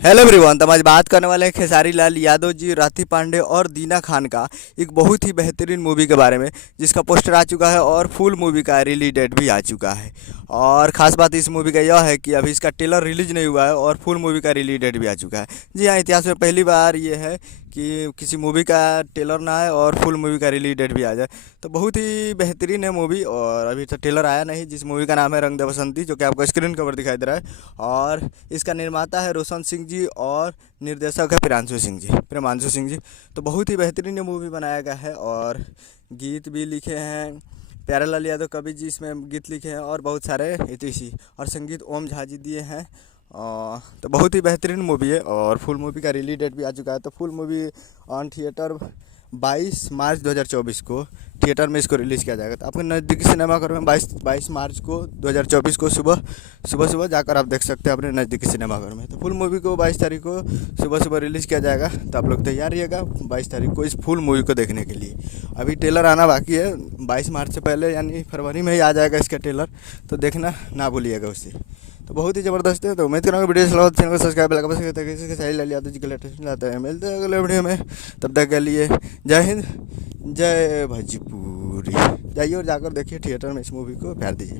Hello everyone. तो हम आज बात करने वाले हैं खेसारी लाल यादव जी, राठी पांडे और दीना खान का एक बहुत ही बेहतरीन मूवी के बारे में, जिसका पोस्टर आ चुका है और फुल मूवी का रिलीज डेट भी आ चुका है। और ख़ास बात इस मूवी का यह है कि अभी इसका ट्रेलर रिलीज नहीं हुआ है और फुल मूवी का रिलीज डेट भी आ चुका है। जी हाँ, इतिहास में पहली बार ये है कि किसी मूवी का ट्रेलर ना आए और फुल मूवी का रिलीज डेट भी आ जाए। तो बहुत ही बेहतरीन है मूवी। और अभी तो ट्रेलर आया नहीं, जिस मूवी का नाम है रंग दे बसंती, जो कि आपको स्क्रीन कवर दिखाई दे रहा है। और इसका निर्माता है रोशन सिंह जी और निर्देशक है प्रेमांशु सिंह जी। तो बहुत ही बेहतरीन ये मूवी बनाया गया है। और गीत भी लिखे हैं प्यारेलाल यादव कवि जी, इसमें गीत लिखे हैं और बहुत सारे हितैषी, और संगीत ओम झा जी दिए हैं। तो बहुत ही बेहतरीन मूवी है और फुल मूवी का रिलीज डेट भी आ चुका है। तो फुल मूवी ऑन थिएटर 22 मार्च 2024 को थिएटर में इसको रिलीज़ किया जाएगा। तो आपके नज़दीकी सिनेमाघर में 22 मार्च को 2024 को सुबह सुबह सुबह जाकर आप देख सकते हैं अपने नज़दीकी सिनेमाघर में। तो फुल मूवी को 22 तारीख को सुबह सुबह रिलीज़ किया जाएगा। तो आप लोग तैयार रहिएगा 22 तारीख को इस फुल मूवी को देखने के लिए। अभी ट्रेलर आना बाकी है, 22 मार्च से पहले यानी फरवरी में ही आ जाएगा इसका ट्रेलर। तो देखना ना भूलिएगा उससे। तो बहुत ही ज़बरदस्त है। तो उम्मीद करूँगा वीडियो चला चैनल को सब्सक्राइब लगा बस खेसारी लाल यादव जी के लेटेस्ट लाते हैं। मिलते हैं अगले वीडियो में, तब तक के लिए जय हिंद, जय भोजपुरी। जाइए और जाकर देखिए थिएटर में इस मूवी को, प्यार दीजिए।